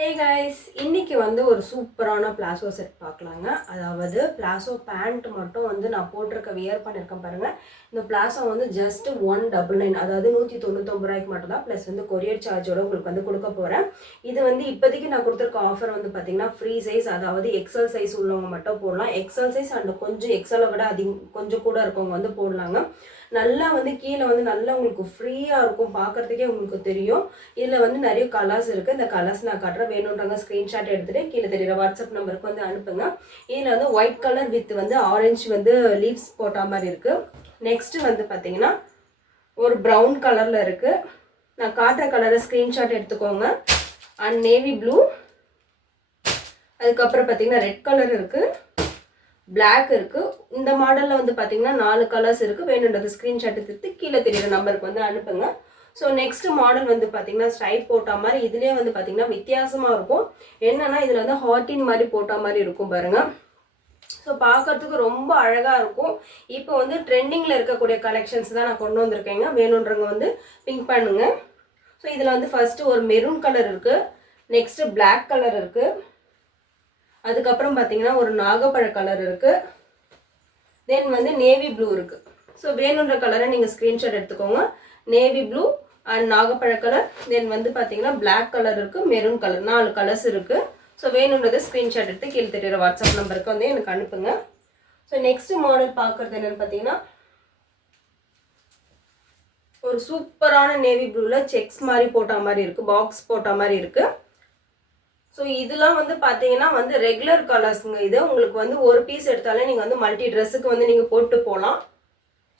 Hey guys, இன்னைக்கு வந்து ஒரு சூப்பரான பிளாசோ செட் பார்க்கலாங்க. அதாவது பிளாசோ பேண்ட் மட்டும் வந்து நான் போட்டிருக்க வியர் பண்ணியிருக்கேன் பாருங்க. இந்த பிளாசோ வந்து ஜஸ்ட் 199, அதாவது 199 ரூபாய்க்கு மட்டும் தான், ப்ளஸ் வந்து கொரியர் சார்ஜோட உங்களுக்கு வந்து கொடுக்க போகிறேன். இது வந்து இப்போதைக்கு நான் கொடுத்துருக்க ஆஃபர் வந்து பார்த்தீங்கன்னா ஃப்ரீ சைஸ், அதாவது எக்ஸல் சைஸ் உள்ளவங்க மட்டும் போடலாம். எக்ஸல் சைஸ் அண்ட் கொஞ்சம் எக்ஸலை விட கொஞ்சம் கூட இருக்கவங்க வந்து போடலாங்க. நல்லா வந்து கீழே வந்து நல்லா உங்களுக்கு ஃப்ரீயாக இருக்கும், பார்க்குறதுக்கே உங்களுக்கு தெரியும். இதில் வந்து நிறைய கலர்ஸ் இருக்குது. இந்த கலர்ஸ் நான் காட்டுறேன், வேணுன்றவங்க ஸ்க்ரீன்ஷாட் எடுத்துகிட்டு கீழே தெரியுற வாட்ஸ்அப் நம்பருக்கு வந்து அனுப்புங்க. இதில் வந்து ஒயிட் கலர் வித் வந்து ஆரஞ்சு வந்து லீவ்ஸ் போட்ட மாதிரி இருக்குது. நெக்ஸ்ட்டு வந்து பார்த்தீங்கன்னா ஒரு ப்ரௌன் கலரில் இருக்குது. நான் காட்டுற கலரை ஸ்க்ரீன்ஷாட் எடுத்துக்கோங்க. அண்ட் நேவி ப்ளூ, அதுக்கப்புறம் பார்த்தீங்கன்னா ரெட் கலர் இருக்குது, பிளாக் இருக்குது. இந்த மாடலில் வந்து பார்த்தீங்கன்னா 4 கலர்ஸ் இருக்குது. வேணுன்றது ஸ்க்ரீன்ஷாட் எடுத்து கீழே தெரியுற நம்பருக்கு வந்து அனுப்புங்க. ஸோ நெக்ஸ்ட் மாடல் வந்து பார்த்தீங்கன்னா ஸ்ட்ரைப் போட்ட மாதிரி, இதுலேயே வந்து பார்த்தீங்கன்னா வித்தியாசமாக இருக்கும். என்னன்னா இதில் வந்து ஹார்டின் மாதிரி போட்ட மாதிரி இருக்கும் பாருங்க. ஸோ பார்க்கறதுக்கு ரொம்ப அழகாக இருக்கும். இப்போ வந்து ட்ரெண்டிங்கில் இருக்கக்கூடிய கலெக்ஷன்ஸ் தான் நான் கொண்டு வந்திருக்கேங்க. வேணுன்றவங்க வந்து பிங்க் பண்ணுங்க. ஸோ இதில் வந்து ஃபர்ஸ்ட் ஒரு மெரூன் கலர் இருக்குது, நெக்ஸ்ட் பிளாக் கலர் இருக்குது, அதுக்கப்புறம் பார்த்தீங்கன்னா ஒரு நாகப்பழ கலர் இருக்குது, தென் வந்து நேவி ப்ளூ இருக்குது. ஸோ வேணுன்ற கலரை நீங்கள் ஸ்க்ரீன்ஷாட் எடுத்துக்கோங்க. நேவி ப்ளூ அண்ட் நாகப்பழ கலர், தென் வந்து பார்த்தீங்கன்னா பிளாக் கலர் இருக்குது, மெரூன் கலர், 4 கலர்ஸ் இருக்குது. ஸோ வேணுன்றதை ஸ்க்ரீன்ஷாட் எடுத்து கீழே தெரியுற வாட்ஸ்அப் நம்பருக்கு வந்து எனக்கு அனுப்புங்க. ஸோ நெக்ஸ்ட் மாடல் பார்க்குறது என்னென்னு பார்த்தீங்கன்னா ஒரு சூப்பரான நேவி ப்ளூவில் செக்ஸ் மாதிரி போட்ட மாதிரி இருக்குது, பாக்ஸ் போட்ட மாதிரி இருக்குது. ஸோ இதெல்லாம் வந்து பார்த்தீங்கன்னா வந்து ரெகுலர் கலர்ஸுங்க. இது உங்களுக்கு வந்து ஒரு பீஸ் எடுத்தாலே நீங்கள் வந்து மல்டி ட்ரெஸ்ஸுக்கு வந்து நீங்கள் போட்டு போகலாம்.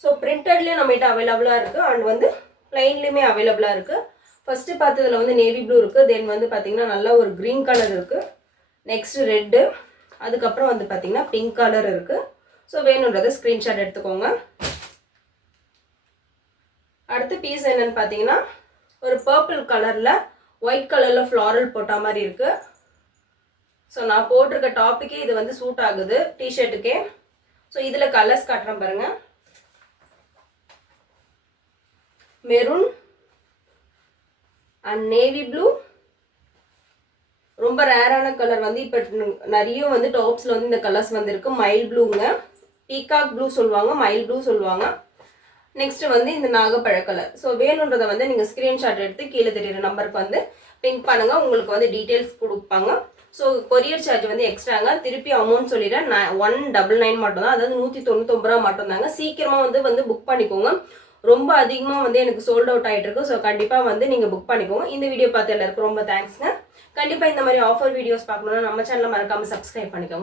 ஸோ பிரிண்டட்லேயும் நம்மகிட்ட அவைலபிளாக இருக்குது அண்ட் வந்து பிளைன்லேயுமே அவைலபிளாக இருக்குது. ஃபஸ்ட்டு பார்த்ததில் வந்து நேவி ப்ளூ இருக்குது, தென் வந்து பார்த்தீங்கன்னா நல்லா ஒரு க்ரீன் கலர் இருக்குது, நெக்ஸ்ட் ரெட்டு, அதுக்கப்புறம் வந்து பார்த்தீங்கன்னா பிங்க் கலர் இருக்குது. ஸோ வேணுன்றதை ஸ்க்ரீன்ஷாட் எடுத்துக்கோங்க. அடுத்த பீஸ் என்னன்னு பார்த்தீங்கன்னா ஒரு பர்பிள் கலரில் ஒயிட் கலரில் ஃப்ளாரல் போட்ட மாதிரி இருக்குது. ஸோ நான் போட்டிருக்க டாப்பிக்கே இது வந்து சூட் ஆகுது டிஷர்ட்டுக்கே. ஸோ இதில் கலர்ஸ் காட்டுறேன் பாருங்கள். மெரூன் அண்ட் நேவி ப்ளூ, ரொம்ப ரேரான கலர் வந்து இப்போ நிறைய வந்து டாப்ஸில் வந்து இந்த கலர்ஸ் வந்துருக்கு. மைல் ப்ளூங்க, பீகாக் ப்ளூ சொல்லுவாங்க, மைல் ப்ளூ சொல்லுவாங்க. நெக்ஸ்ட் வந்து இந்த நாகப்பழ கலர். ஸோ வேணுன்றதை வந்து நீங்கள் ஸ்க்ரீன்ஷாட் எடுத்து கீழே தெரியுற நம்பருக்கு வந்து பிங்க் பண்ணுங்க, உங்களுக்கு வந்து டீட்டெயில்ஸ் கொடுப்பாங்க. ஸோ கொரியர் சார்ஜ் வந்து எக்ஸ்ட்ராங்க. திருப்பி அமௌண்ட் சொல்லிடுறேன், 199 மட்டும் தான், அதாவது 199 ரூபா மட்டும் தாங்க. சீக்கிரமாக வந்து புக் பண்ணிக்கோங்க. ரொம்ப அதிகமாக வந்து எனக்கு சோல்ட் அவுட் ஆகிட்டு இருக்கு. ஸோ கண்டிப்பாக வந்து நீங்கள் புக் பண்ணிக்கோங்க. இந்த வீடியோ பார்த்து எல்லாருக்கும் ரொம்ப தேங்க்ஸ்ங்க. கண்டிப்பாக இந்த மாதிரி ஆஃபர் வீடியோஸ் பார்க்கணுன்னா நம்ம சேனலை மறக்காமல் சப்ஸ்கிரைப் பண்ணிக்கோங்க.